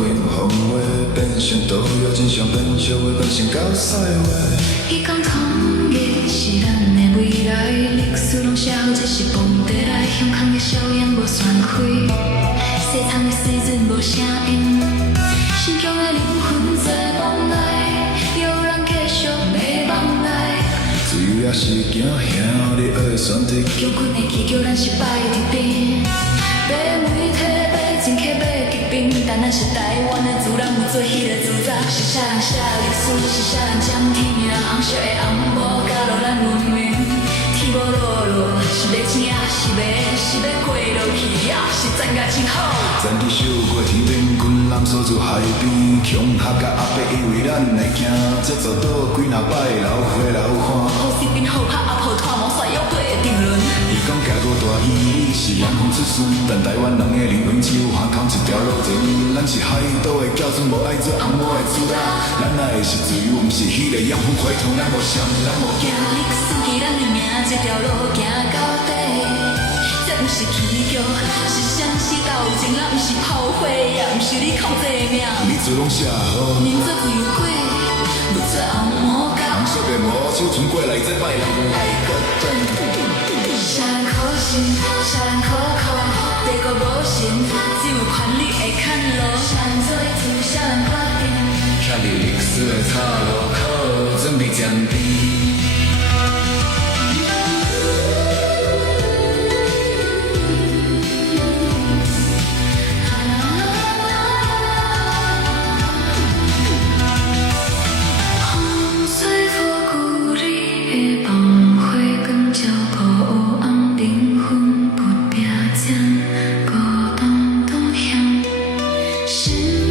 因风话变成毒药，真相变笑话，变成狗屎话。伊讲统一是咱的未来，历史拢写好，这是皇帝来，胸腔的硝烟无散开，西窗的水准无声音，心强的灵魂做梦来，有人继续迷茫来。自由也是惊兄弟的选择，叫阮的祈求咱失败伫边，买媒体买政客买疾病，但咱是台湾的自然有做迄个主张。是啥人写历史？是啥人占天命？红色的红帽加入咱文明，天无落落，是要正是要过落去呀？是战甲真好。战地守过天边，军舰锁住海边，强合甲阿伯以为咱会惊，这做倒几若摆流血流汗。好士兵好拍阿婆拖毛甩腰对的定论。伊讲行五大义是洋风出孙，但台湾人的灵魂只有喊通一条路程。咱是海岛的骄孙，无爱做红毛的主人。咱爱的是自由，毋是迄个洋风回头。咱无想，咱无惊。历史记咱的名，这条路行到底。这不是戯剧，是相思斗争，咱不是炮灰，也不是你控制的命。你做拢写好，宁做自由鬼，不做红魔甲。红色的魔手传过来，这摆人来个转。啥人可信，啥人可靠？帝国无神，只有权力会砍路。啥人做主，啥人决定？徛伫历史的岔路口，准备站边。是